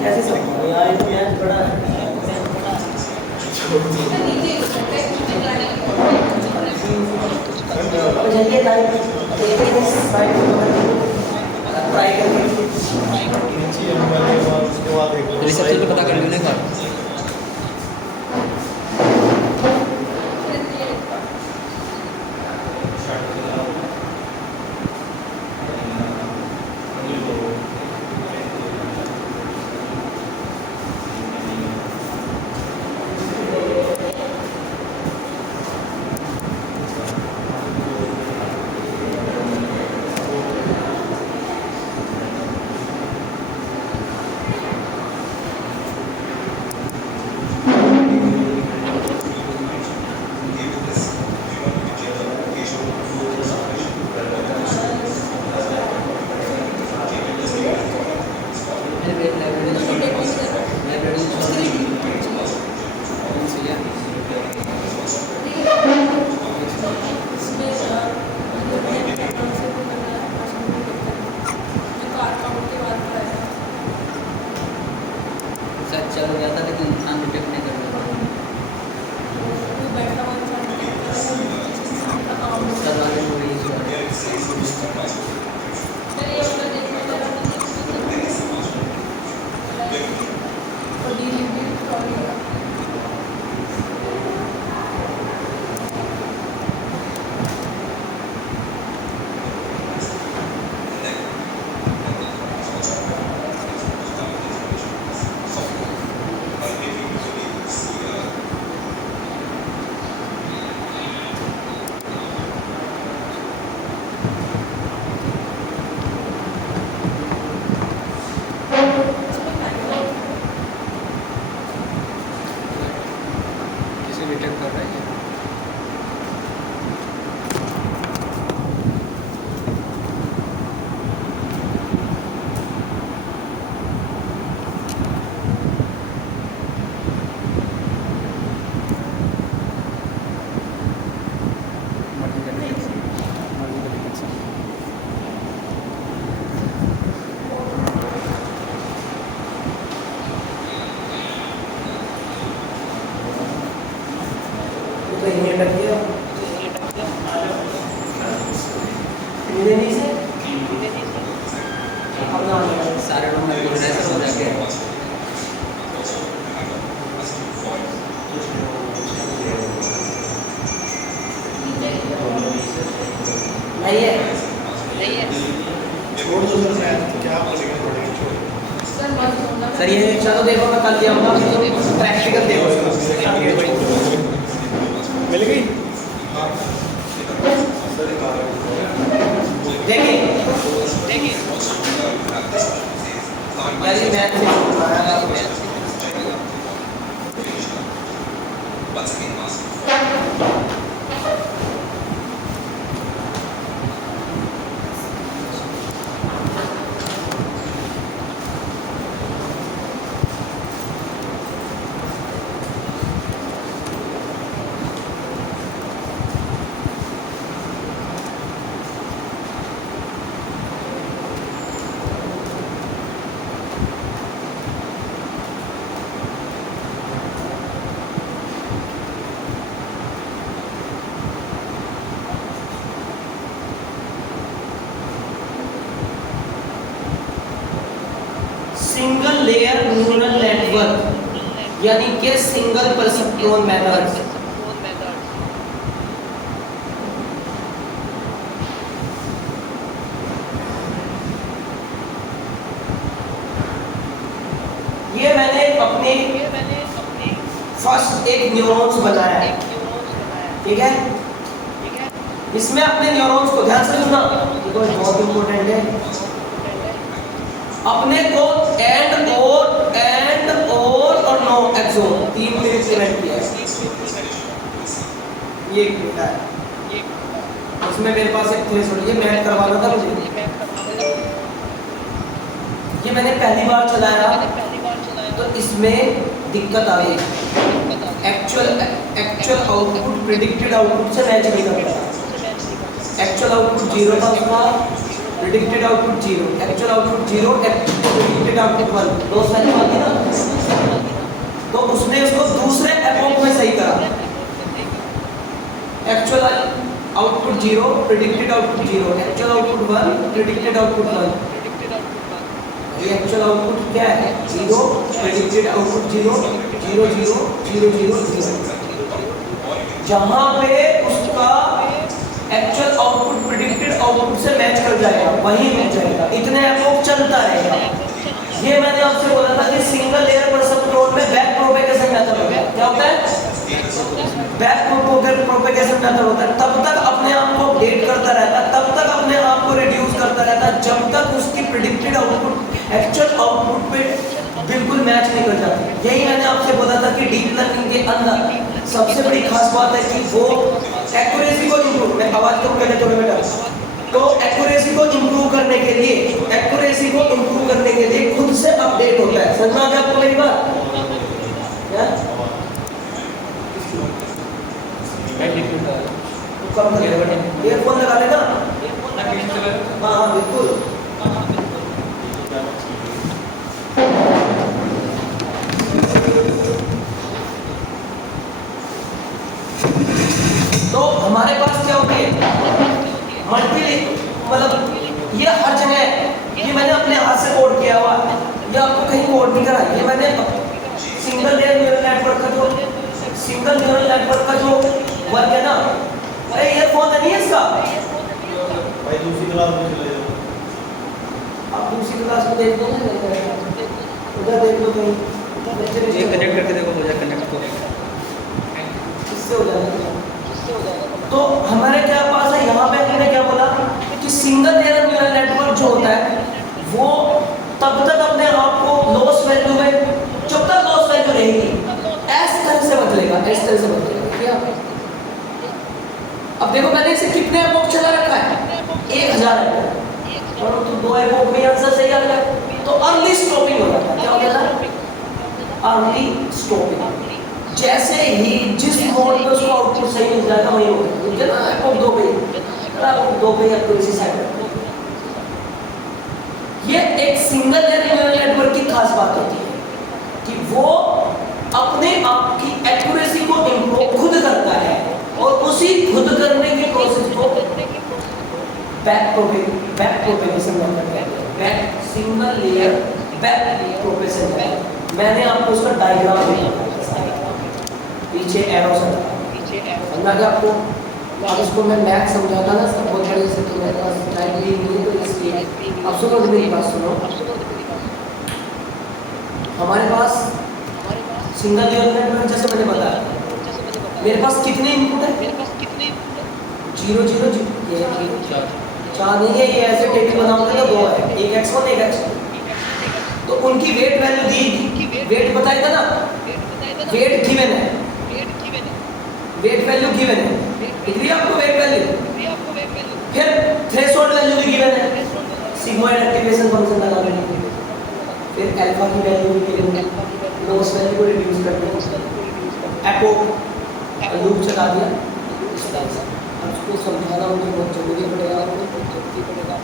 कैसे सब यार, ये तो मैच बड़ा है। चलिए ट्राई करके रिसेप्शन पे पता कर लेने का। चल गया था लेकिन इंसान डिटेक्ट नहीं कर डिटेक्ट कर रहे हैं। तो ये लग गया इंजनी से अपना सारे लोग में प्रोग्रेस हो जाके नहीं है छोड़ दो सर, मैं क्या बोलेगा थोड़ा छोड़। सर ये चलो देखो, मैं कल ले आऊँगा, प्रैक्टिकल देखो मिल गई देखिए यारी मैच से सिंगल लेयर न्यूरल नेटवर्क यानी कि सिंगल परसेप्ट्रॉन मेथड। ये मैंने अपने फर्स्ट एक न्यूरॉन्स बनाया है, ठीक है। इसमें अपने न्यूरॉन्स को ध्यान से सुनना, देखो बहुत इंपॉर्टेंट है। अपने को एंड और नो एक्सोन 3 में एक्सपेरिमेंट किया है। ये है उसमें मेरे पास एक थ्रेशोल्ड, ये मैच करवाना था मुझे। ये मैंने पहली बार चलाया तो इसमें दिक्कत आ गई। एक्चुअल आउटपुट प्रिडिक्टेड आउटपुट से मैच नहीं करता। एक्चुअल आउटपुट 0 था उसका, predicted output 0, actual output 0, predicted output 1, दो वैल्यू आती ना, तो उसने उसको दूसरे एपोक में सही करा। Actual output 0, predicted output 0, actual output 1, predicted output 1। ये एक्चुअल आउटपुट क्या है? 0, प्रिडिक्टेड आउटपुट 0, 0 0 0 0 0। जहां पे उसका एक्चुअल आउटपुट प्रिडिक्टेड आउटपुट से मैच कर जाएगा वहीं मिल जाएगा, इतने एपोक चलता रहेगा। ये मैंने आपसे बोला था कि सिंगल लेयर पर सब प्रोड में बैक प्रोपेगेशन मेथड होता है। क्या होता है? बैक प्रोपेगेशन मेथड होता है। तब तक अपने आप को अपडेट करता रहता है, तब तक अपने आप को रिड्यूस करता रहता है, जब तक उसकी प्रिडिक्टेड आउटपुट एक्चुअल आउटपुट पे बिल्कुल मैच नहीं कर जाती। यही मैंने आपसे बोला था कि डीप लर्निंग के अंदर सबसे बड़ी खास बात है कि वो एक्यूरेसी को इंप्रूव, मैं आवाज कम कर लेता हूं बेटा, तो एक्यूरेसी को इंप्रूव करने के लिए खुद से अपडेट होता है। समझ में आ गया आपको मेरी बात? क्या ईयरफोन लगा लेना। हाँ बिल्कुल। तो हमारे पास क्या होती है मल्टी, मतलब ये हर जगह, ये मैंने अपने हाथ से कोड किया हुआ, ये आपको कहीं कोड नहीं करा। ये मैंने सिंगल लेयर न्यूरल नेटवर्क का जो वर्क है ना, अरे ईयरफोन नहीं है इसका, भाई दूसरी क्लास में चले जाओ। आप दूसरी क्लास में देख लो, उधर देख लो कहीं, ये कनेक्ट करके देखो, मुझे कनेक्ट को इससे हो जाएगा। तो हमारे क्या पास है यहाँ पे, मैंने क्या बोला कि सिंगल लेयर न्यूरल नेटवर्क जो होता है वो तब तक अपने आप को लॉस वैल्यू में, जब तक लॉस वैल्यू रहेगी इस तरह से बदलेगा, इस तरह से बदलेगा। क्या अब देखो मैंने इसे कितने एपोक चला रखा है? 1000 एपोक, परंतु 2 एपोक में आंसर सही आ गया, तो अर्ली स्टॉपिंग हो जाता है। क्या हो जाता है? Early stopping. जैसे ही जिस मोड में उसको आउटपुट सही मिल जाएगा वही होगा ना, एपोक 2 पे एक्यूरेसी साइड। ये एक सिंगल लेयर न्यूरल नेटवर्क की खास बात होती है कि वो अपने आप की एक्यूरेसी को इंप्रूव खुद करता है, और उसी खुद करने के प्रोसेस को बैक प्रोपेगेशन कहते हैं। Back single layer back propagation. मैंने आपको उसका डायग्राम दिया पीछे एरो से, समझ आ गया आपको? अब इसको मैं मैथ समझाता ना सब बहुत बड़े से, तो मेरे पास टाइम भी नहीं है, तो इसलिए अब सुनो मेरी बात सुनो। हमारे पास सिंगल लेयर नेटवर्क जैसे मैंने बताया, मेरे पास कितने इनपुट है? 0 0 0, 4 नहीं है। ये ऐसे टेबल बनाओगे तो 2 है, एक x1 एक x2, तो उनकी वेट वैल्यू दी, वेट बताएगा ना, वेट गिवन है, वेट वैल्यू गिवन है, दिख रही है आपको वेट वैल्यू? फिर थ्रेशोल्ड वैल्यू भी गिवन है, सिग्मॉइड एक्टिवेशन फंक्शन लगा देंगे, फिर अल्फा की वैल्यू भी गिवन है, लॉस वैल्यू को रिड्यूस कर दिया, एपोक लूप चला दिया। इस तरह से अब उसको समझाना मुझे बहुत जरूरी पड़ेगा, आपको बहुत जरूरी पड़ेगा।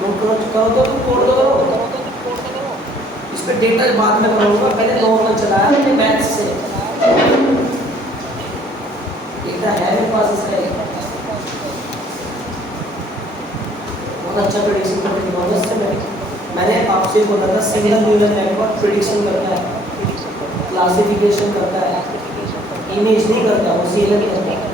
नोट करो तो कोड करो, इस पे डेटा बाद में करूंगा, पहले नॉर्मल चलाया मैंने मैथ से, डेटा है मेरे पास इसका बहुत अच्छा प्रेडिक्शन करने की नॉलेज से मैंने आपसे बोला था सिंगल न्यूरल नेटवर्क प्रेडिक्शन करता है, क्लासिफिकेशन करता है, इमेज नहीं करता, वो सीएनएन करता है।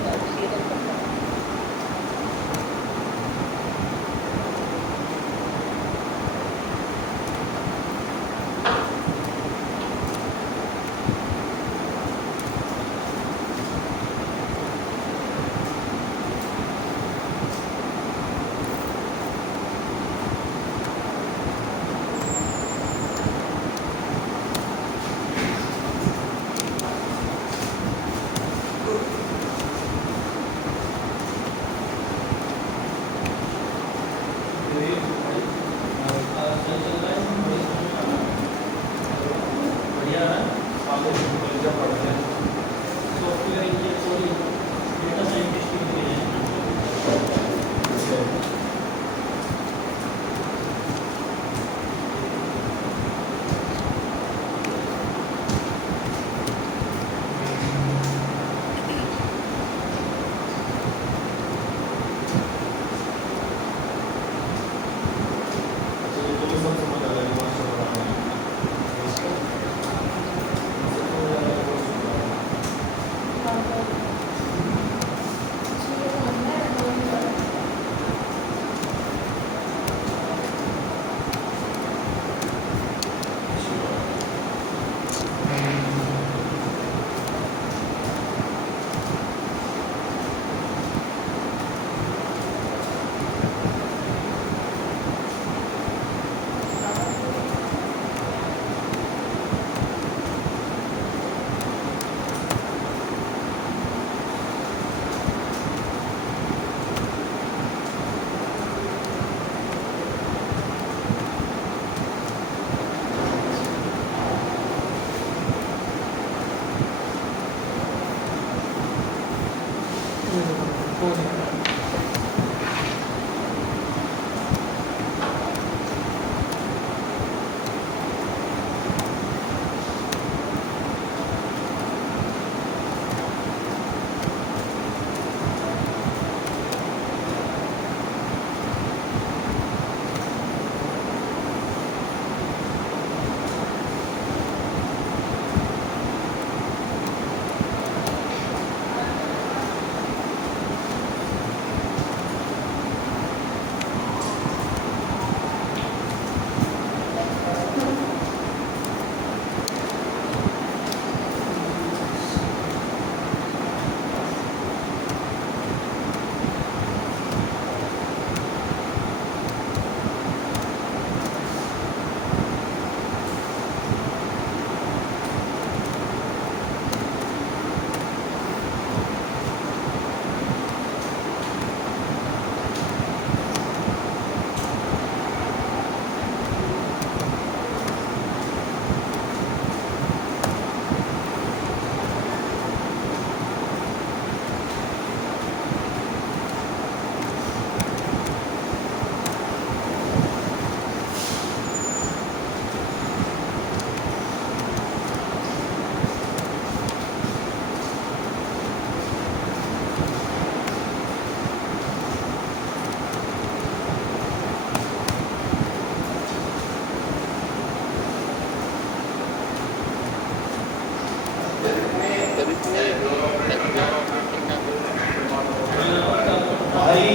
भाई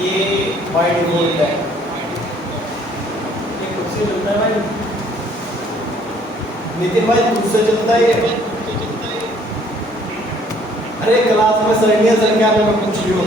ये वाइट गोल्ड है। ये खुद से चलता है भाई। नितिन भाई खुद से चलता है ये। अरे क्लास में सैनिक संख्या में पूछ लियो।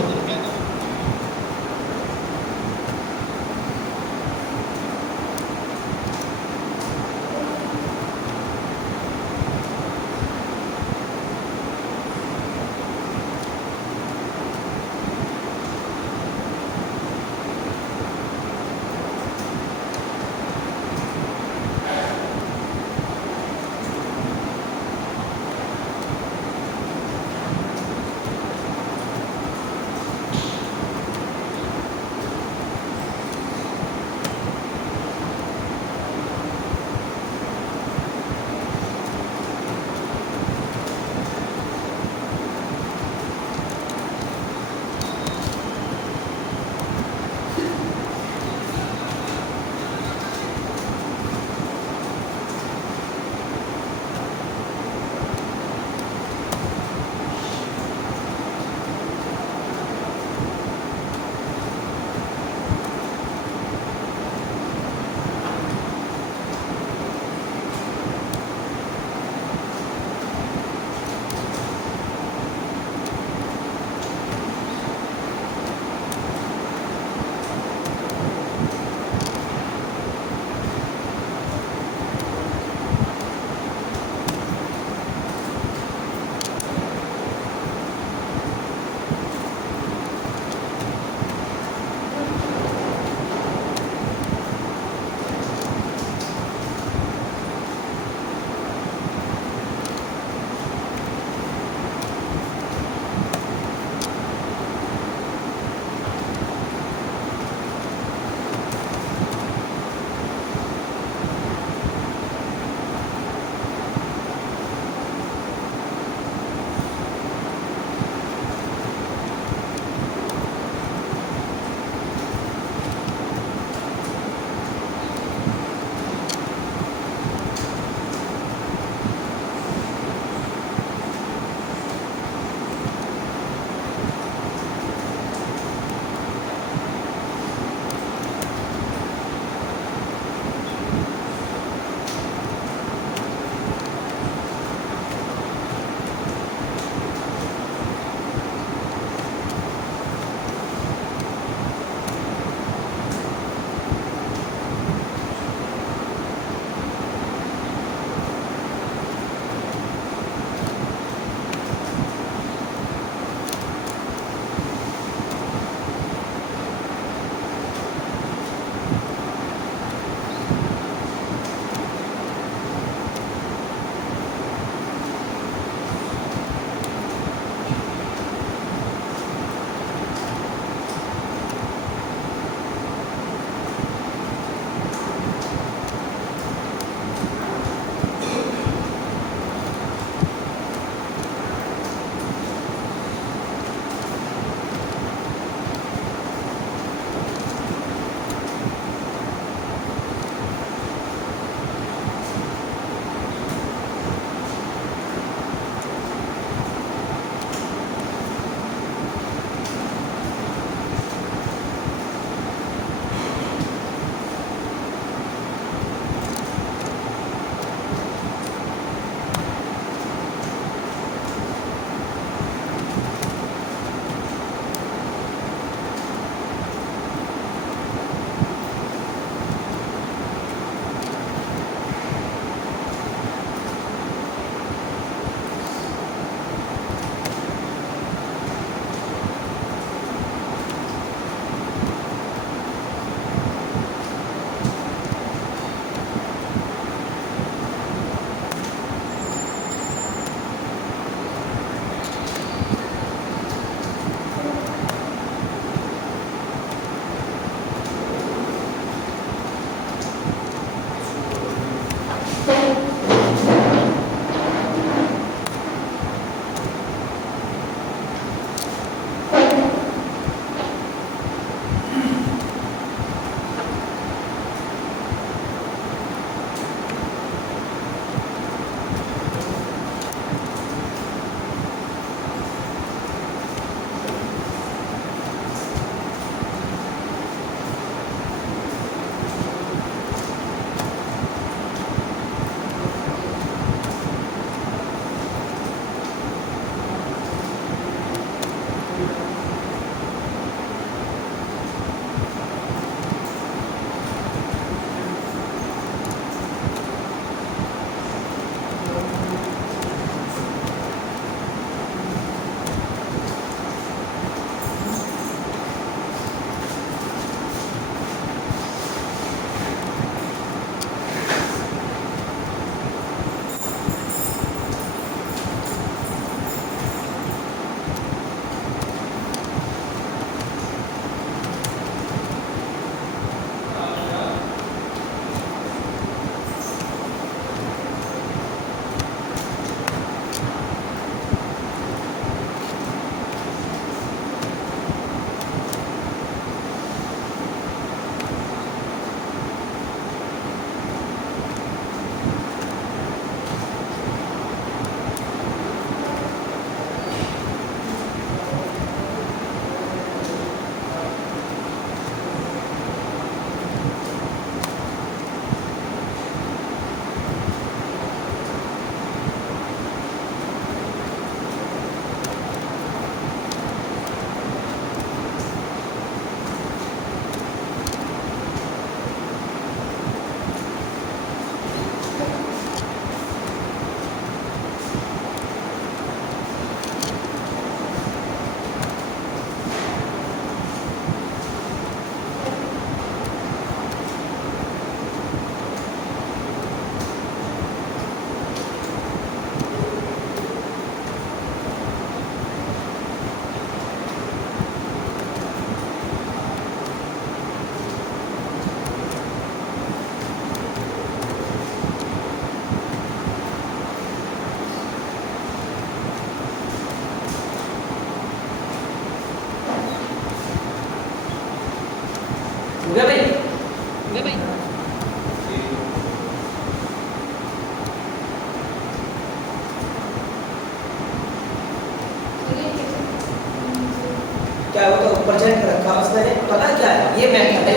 क्या होता है प्रेजेंट रखा बस मैंने पता क्या है ये मेथड है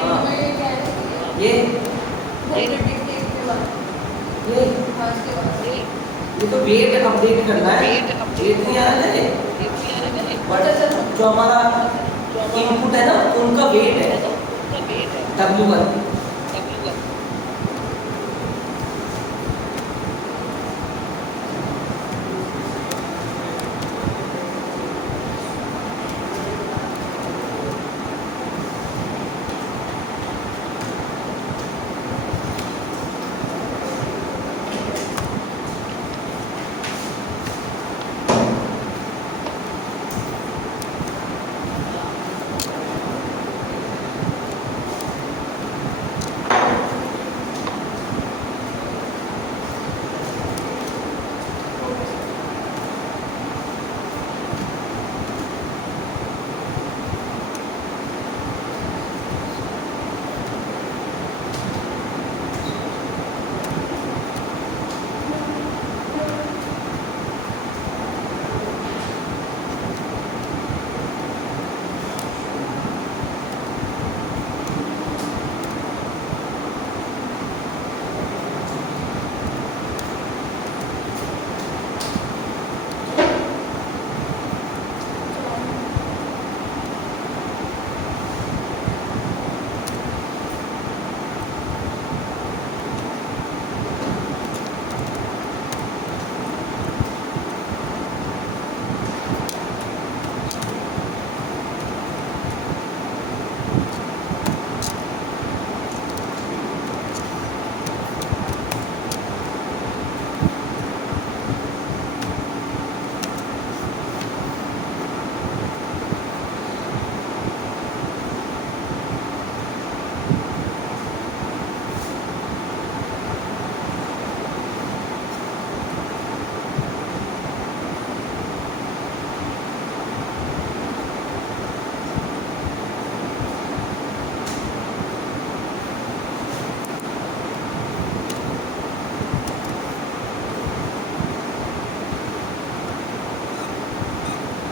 हाँ ये तो वेट अपडेट करना है वेट नहीं आ रहा है बट जो हमारा इनपुट है ना उनका वेट है W1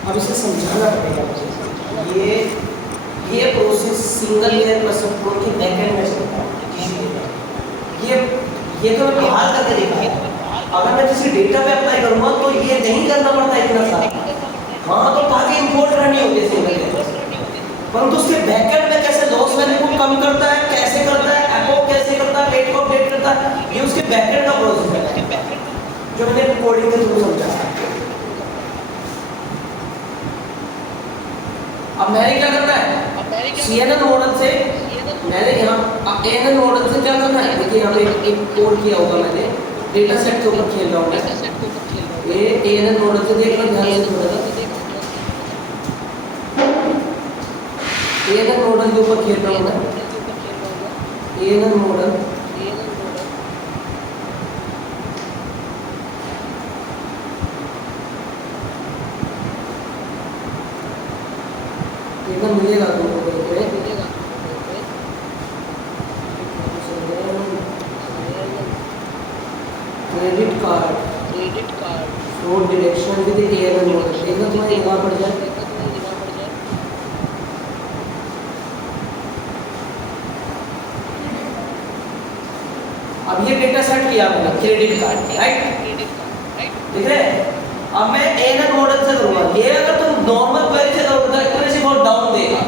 अब इसे समझाना पड़ेगा मुझे ये प्रोसेस सिंगल लेयर पर सब प्रोड के बैकएंड में चलता है ये तो मैं बाहर करके देखा अगर मैं किसी डेटा पे अप्लाई करूंगा तो ये नहीं करना पड़ता इतना सारा हाँ तो ताकि इंपोर्ट करनी होती है सिंगल लेयर परंतु उसके बैकएंड में कैसे लॉस वैल्यू को कम करता है कैसे करता है एपो कैसे करता है वेट को अपडेट करता है ये उसके बैकएंड का प्रोसेस है जो मैंने कोडिंग के थ्रू समझा अब मैंने क्या करना है CNN मॉडल से मैंने यहाँ ANN मॉडल से क्या करना है देखिए यहाँ पे एक कोड किया होगा मैंने डेटा सेट के ऊपर खेल रहा हूँ मैं ये ANN मॉडल से देखना ध्यान से थोड़ा ANN मॉडल के ऊपर खेल रहा हूँ मैं ANN मॉडल मिलेगा तुमको credit card fraud detection with ANN model देखना तुम्हारे यहाँ पड़ जाए अब ये डेटा सेट किया आपने क्रेडिट कार्ड राइट दिख रहे हैं अब मैं ANN मॉडल से करूंगा ये अगर तुम नॉर्मल क्वेरी से करोगे तो एक्यूरेसी बहुत डाउन देगा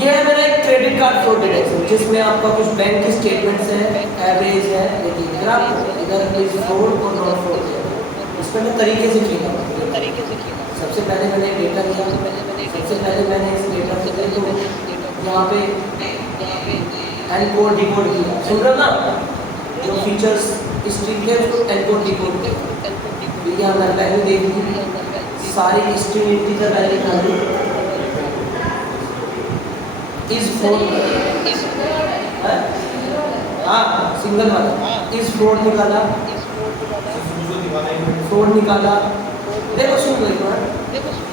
ये है मेरा एक क्रेडिट कार्ड फ्रॉड डिटेक्शन जिसमें आपका कुछ बैंक की स्टेटमेंट्स है एवरेज है देखिए इधर इज फ्रॉड और नॉट फ्रॉड इस पर मैं तरीके से खेला सबसे पहले मैंने डेटा लिया सबसे पहले मैंने इस डेटा से तो यहाँ पे एनकोड डिकोड किया सुन रहे ना जो फीचर्स स्ट्रिंग के उसको एनकोड डिकोड किया यहाँ मैं वैल्यू देख ली सारी स्ट्रिंग इंटीजर वैल्यू डाली इस फोर हाँ सिंगल वाला इस फ्लोट निकाला फ्लोट निकाला देखो सुन लो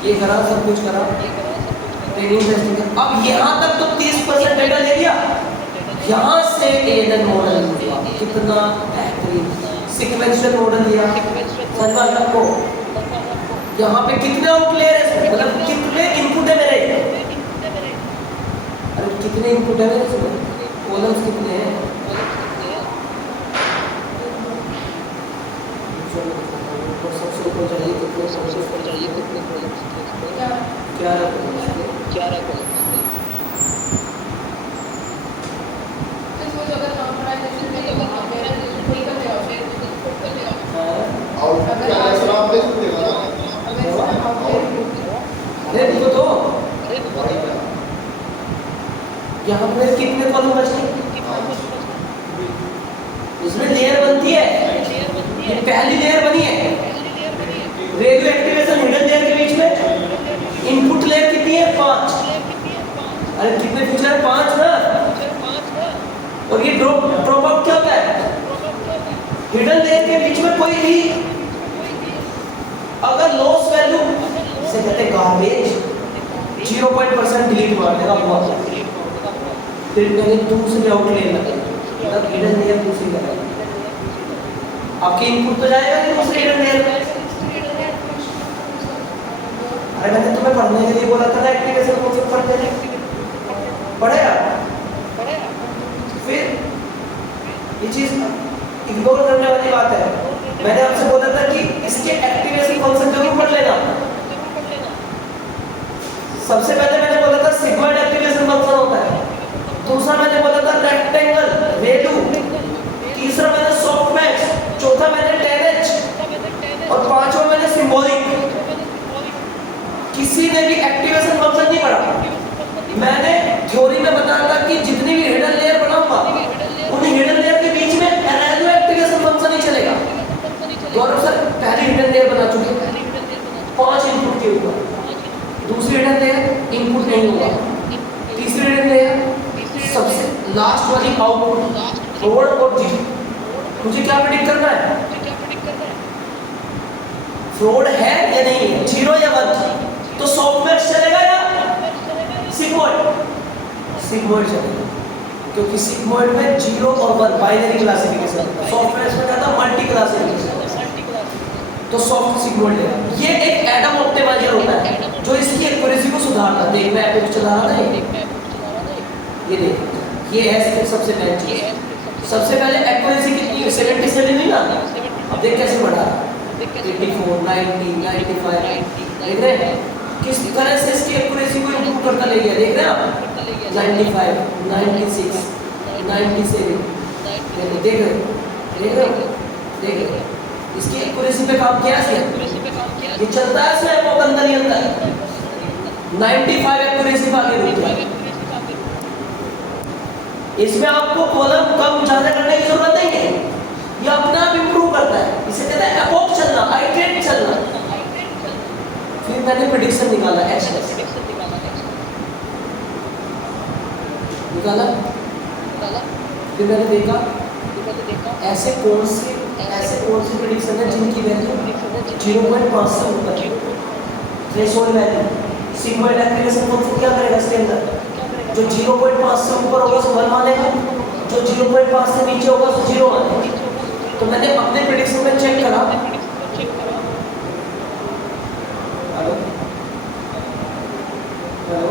ये करा सब कुछ करा ट्रेनिंग टेस्टिंग अब यहाँ तक तो 30% डेटा ले लिया यहाँ से ANN मॉडल हुआ कितना बेहतरीन सीक्वेंशियल मॉडल लिया सबको यहाँ पे कितने आउटलेयर है, मतलब कितने इनपुट है मेरे, अरे कितने इनपुट है मेरे इसमें, कॉलम्स कितने हैं, सबसे ऊपर चाहिए कितने, सबसे ऊपर चाहिए कितने कॉलम्स, क्या रखो अरे देखो तो यहाँ पे कितने कॉलम बचते हैं, इसमें लेयर बनती है, ये पहली लेयर बनी है, रेडियो एक्टिवेशन हिडन लेयर के बीच में इनपुट लेयर कितनी है 5, अरे कितने फीचर है 5 ना, और ये ड्रॉप आउट क्या होता है, हिडन लेयर के बीच में कोई भी अगर लॉस वैल्यू इसे कहते हैं गार्बेज 0% डिलीट मार देगा बहुत, फिर मैंने दूसरी आउटलेयर लगाई, मतलब हिडन लेयर दूसरी लगाई, आपके इनपुट तो जाएगा नहीं दूसरी हिडन लेयर में, अरे मैंने तुम्हें पढ़ने के लिए बोला था ना एक्टिवेशन कॉन्सेप्ट पढ़ने के लिए, पढ़ेगा फिर ये चीज इग्नोर करने वाली बात है, मैंने आपसे बोला था कि इसके एक्टिवेशन कॉन्सेप्ट जरूर पढ़ लेना, सबसे पहले मैंने बोला था सिग्मॉइड एक्टिवेशन फंक्शन होता है, दूसरा मैंने बोला था रेक्टेंगल रेडू, तीसरा मैंने सॉफ्टमैक्स, चौथा मैंने 10H और पांचवा मैंने सिंबॉलिक, किसी ने भी एक्टिवेशन फंक्शन नहीं पढ़ा, मैंने थ्योरी में बताया था कि जितनी भी हिडन लेयर बनाऊंगा उन हिडन लेयर के बीच में रेडियो एक्टिवेशन फंक्शन ही चलेगा, गौरव सर पहली हिडन लेयर बना चुके हैं 5 इनपुट के ऊपर, दूसरी हिडन लेयर इनपुट नहीं होगा, तीसरी हिडन लेयर सबसे लास्ट वाली आउटपुट फ्लोट और जी, मुझे क्या प्रेडिक्ट करना है, फ्लोट है या नहीं है, 0 या 1, तो सॉफ्टवेयर चलेगा या सिग्मॉइड चलेगा, क्योंकि सिग्मॉइड में 0 और 1 बाइनरी क्लासिफिकेशन, सॉफ्टवेयर में क्या था मल्टी क्लासिफिकेशन, तो सॉफ्ट सिग्मॉइड लेगा, ये एक एडम ऑप्टिमाइजर होता है जो इसकी एक्यूरेसी को सुधारता है, देख मैं ऐप चला रहा था ये देख, ये है सबसे पहले चीज, सबसे पहले एक्यूरेसी कितनी है 77 नहीं ना, अब देख कैसे बढ़ा रहा है 84 90 95, देख रहे हैं किस तरह से इसकी एक्यूरेसी को इंप्रूव करता ले गया, देख रहे हैं आप 95 96 97, देख रहे हो इसकी एक्यूरेसी पे काम किया है, ये चलता है इसमें वो अंदर ही अंदर 95 एक्यूरेसी पे आगे बढ़ जाए, इसमें आपको कॉलम कम ज्यादा करने की जरूरत नहीं है, ये अपने आप इंप्रूव करता है, इसे कहते हैं एपोक चलना, आइटरेट चलना, फिर मैंने प्रेडिक्शन निकाला एक्स निकाला, फिर मैंने देखा ऐसे कौन से प्रेडिक्शन है जिनकी वैल्यू 0.5 से ऊपर, threshold value, sigmoid activation function क्या करेगा इसके अंदर, जो 0.5 से ऊपर होगा उसको 1 मानेगा, जो 0.5 से नीचे होगा उसको 0 मानेगा, तो मैंने अपने प्रेडिक्शन में चेक करा, हेलो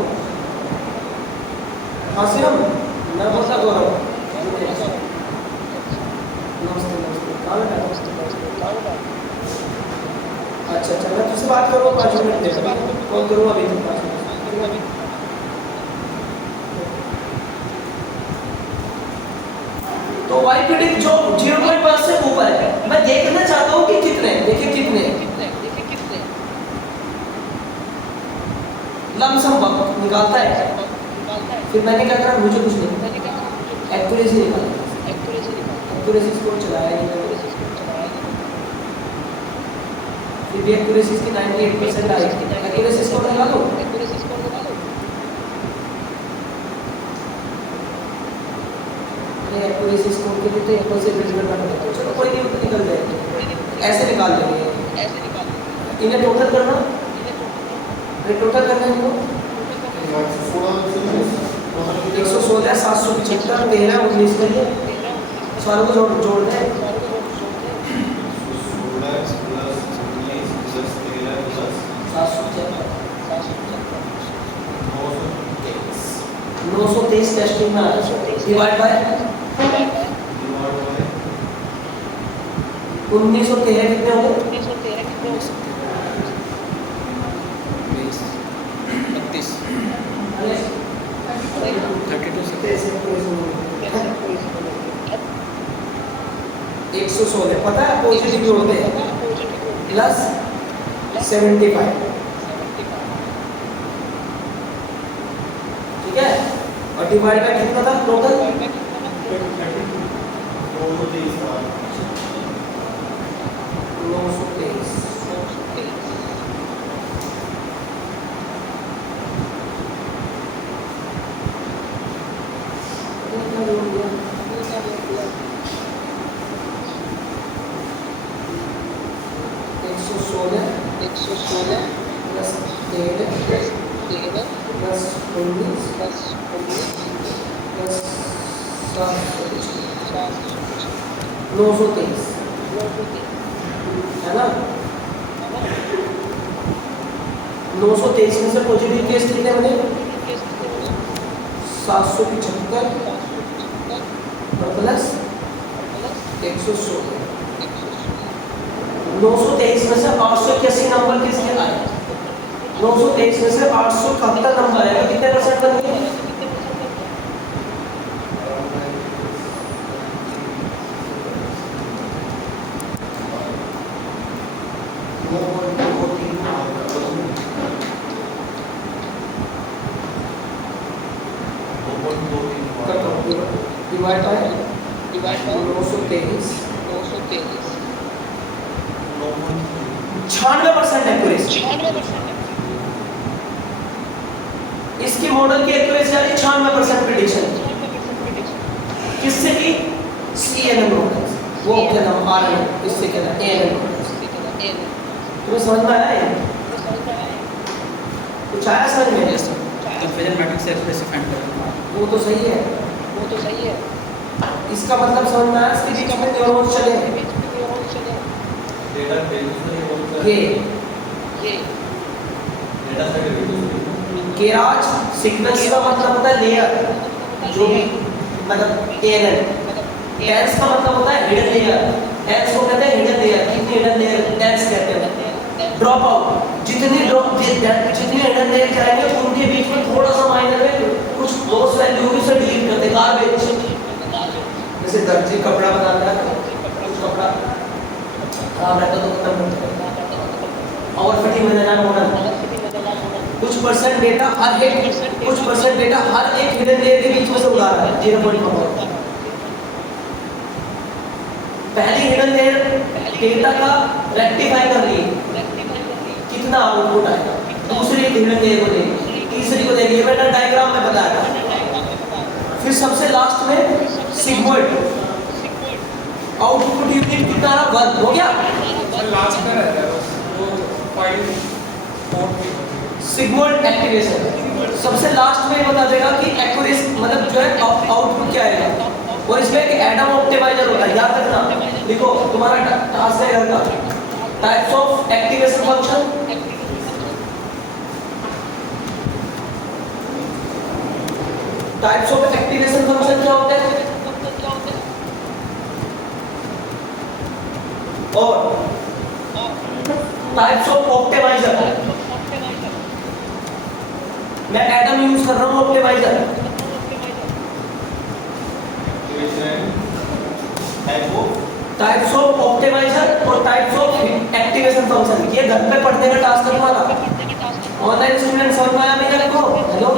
हाँ सिरम मैं बोल रहा गौरव, नमस्ते कहाँ बैठा, अच्छा मैं तुझसे बात करूँ 5 मिनट दे, कॉल करूँ अभी 5 मिनट, तो वाई प्रेडिक्ट जो 0.5 से ऊपर है, मैं देखना चाहता हूँ कि कितने, देखिए कितने लमसम वक्त निकालता है, फिर मैंने क्या करा, मुझे कुछ नहीं, एक्यूरेसी निकाला, एक्यूरेसी स्कोर चलाया नहीं, फिर भी एक्यूरेसी इसकी 98% आई, एक्यूरेसी स्कोर लगा लो, एक्यूरेसी स्कोर के लिए तो एप्पल से रिजल्ट करना पड़ता है, चलो कोई नहीं होता निकल जाएगा, ऐसे निकाल लेंगे, इन्हें टोटल करना, टोटल करना इनको 116 775 13 19 करिए, सारों को जोड़ दें, 923 टेस्टिंग में आया, डिवाइड बाय 1913 कितने हो गए? 32 116 पता है पॉजिटिव जोड़ते हैं प्लस 75, ठीक है, और डिवाइड बाय कितना था टोटल? 923 116 प्लस 13 प्लस 19 प्लस 923 है ना। 923 में से पॉजिटिव केस कितने बने? 775 और प्लस 116। 923 में से 881 नंबर किसके आए? 923 में से 871 नंबर है, तो कितने परसेंट बन गए? Divide by 923 96% accuracy. इसकी मॉडल की एक्यूरेसी आ रही 96% प्रेडिक्शन। किससे की? CNN मॉडल, वो क्या नाम RNN, इससे क्या नाम ANN मॉडल। तुम्हें समझ में आया है? कुछ आया समझ में? कंपेरिजन मैट्रिक्स से एक्यूरेसी फाइंड करें। वो तो सही है, इसका मतलब समझ में आया? इसके बीच में न्यूरॉन्स चले हैं, ये केराज सीक्वेंस का मतलब होता है लेयर, जो भी मतलब ANN। डेंस का मतलब होता है हिडन लेयर, डेंस को कहते हैं हिडन लेयर। कितनी हिडन लेयर डेंस कहते हैं? ड्रॉप आउट, जितनी हिडन लेयर जाएंगे उनके बीच में थोड़ा सा माइनर में कुछ लॉस वैल्यू होगी, उसे डिलीट करते गार्बेज। जैसे दर्जी कपड़ा बनाता है, कुछ कपड़ा खराब रहता तो खत्म करते हैं, और फिटिंग में देना मॉडल। कुछ परसेंट डेटा हर एक हिडन लेयर के बीच में से उड़ा रहा है 0.5। पहली हिडन लेयर डेटा का रेक्टिफाई कर रही है, कितना आउटपुट आएगा, दूसरी हिडन लेयर को देगी, तीसरी को देगी, ये मैंने डायग्राम में बताया था। फिर सबसे लास्ट में सिग्मॉइड आउटपुट यूनिट कितना रहा? 1 हो गया। लास्ट में रहता है बस वो फाइल पोर्ट में सिग्मॉइड एक्टिवेशन सबसे लास्ट में बता देगा कि एक्यूरेसी मतलब जो है आउटपुट क्या आएगा। और इसमें एक एडम ऑप्टिमाइजर होता है, याद रखना, लिखो तुम्हारा टास्क है घर का। Types of activation function, types of activation function क्या होते हैं? और टाइप्स ऑफ ऑप्टिमाइजर, मैं एडम यूज कर रहा हूं ऑप्टिमाइजर। टाइप्स ऑफ ऑप्टिमाइजर और टाइप्स ऑफ एक्टिवेशन फंक्शन, ये घर पे पढ़ने का टास्क है तुम्हारा। ऑनलाइन स्टूडेंट समझ में आया मेरे को? हेलो,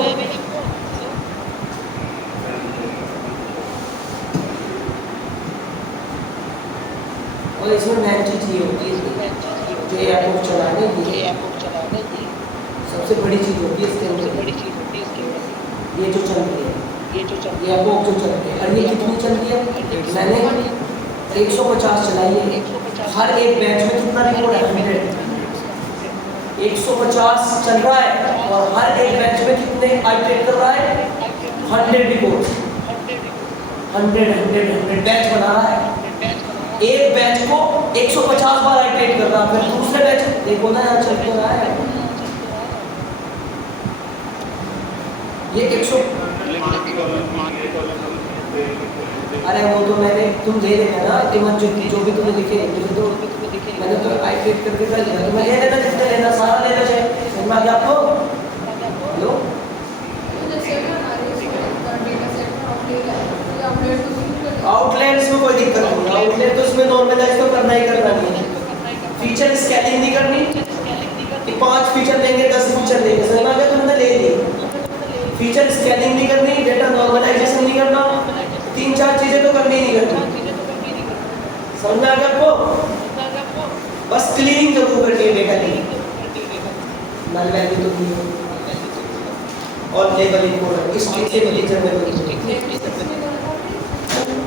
और इसमें मेन चीज ये होती है जो ये ऐप चलाने की सबसे बड़ी चीज होती है इसके अंदर, ये जो चल रही है, ये ऐप जो चल रही है। और ये कितनी चल रही है? मैंने 150 चलाई है। हर एक बैच में कितना रिकॉर्ड है? 100। 150 चल रहा है और हर एक बैच में कितने आइटरेट कर रहा है? 100 रिकॉर्ड, 100 बैच बना रहा है। एक बैच को 150 बार आइटरेट कर रहा है, फिर दूसरे बैच देखो ना यहाँ चल तो रहा है। ये 100 अरे वो तो मैंने तुम दे देना ना कीमत जो भी तुम्हें दिखे मुझे तो मैंने तो टाइप करके कर दिया तुम्हें ले लेना जितने लेना सारा लेना चाहिए समझ में आ गया आपको हेलो आउटलाइंस में कोई दिक्कत नहीं है आउटलाइन तो उसमें नॉर्मलाइज तो करना ही करना नहीं है फीचर स्केलिंग नहीं करनी कि 5 फीचर लेंगे 10 फीचर लेंगे समझ में आ गया तुमने ले ली फीचर स्केलिंग नहीं करनी डेटा नॉर्मलाइजेशन नहीं करना 3-4 चीजें तो करनी नहीं करनी समझ में आ गया आपको बस क्लीनिंग जरूर करनी है डेटा की नल वैल्यू तो नहीं और लेबलिंग कोड इस चीज से मल्टीप्लाई में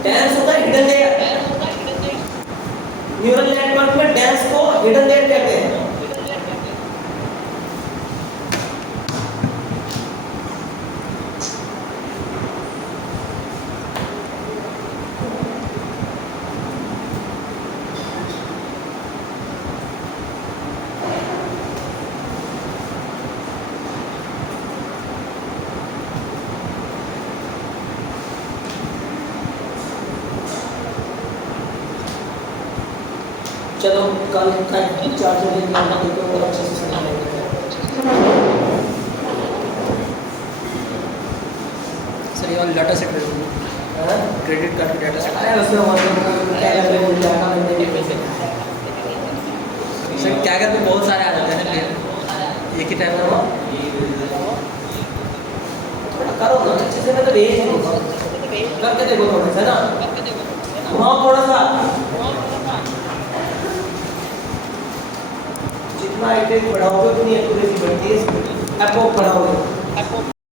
डांस होता है हिडन लेयर न्यूरल नेटवर्क में डांस को हिडन लेयर कहते हैं चलो कल का चार्जर लेके आना देखो और अच्छे से समझाएंगे सर ये वाला data set credit card data set अरे उसमें और क्या करने मिल जाएगा मैंने भी पैसे सर क्या करते बहुत सारे आ जाते हैं ना एक ही टाइम में थोड़ा करो ना अच्छे से मैं तो भेज दूंगा करके देखो थोड़ा सा ना वहाँ थोड़ा सा जितना आइटम बढ़ाओगे उतनी एक्यूरेसी बढ़ती है ऐप को बढ़ाओगे